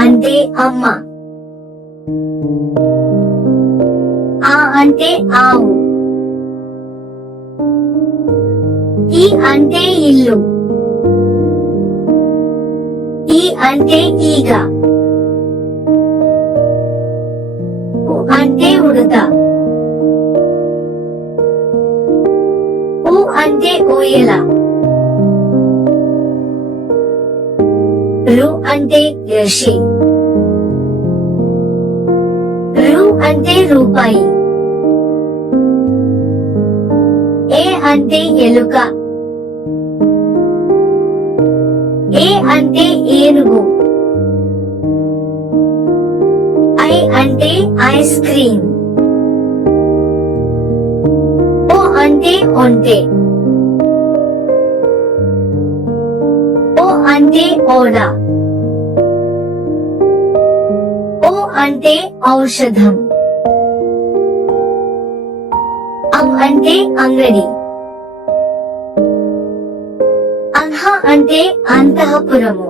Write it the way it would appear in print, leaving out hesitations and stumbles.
అంటే అమ్మ. ఆ అంటే ఆవు. ఈ అంటే ఇల్లు. ఈ అంటే ఈగ. ఉ అంటే ఉడత. ఊ అంటే ఊయల. రు అంటే ఋషి. రు అంటే రూపాయి. ఏ అంటే ఎలుక. ఏ అంటే ఏనుగు. ఐ అంటే ఐస్ క్రీమ్. ఓ అంటే ఒంటె. ఓ అంటే ఓడ. ఓ అంటే ఔషధం. అం అంటే అంగడి. అంహ అంటే అంతఃపురము.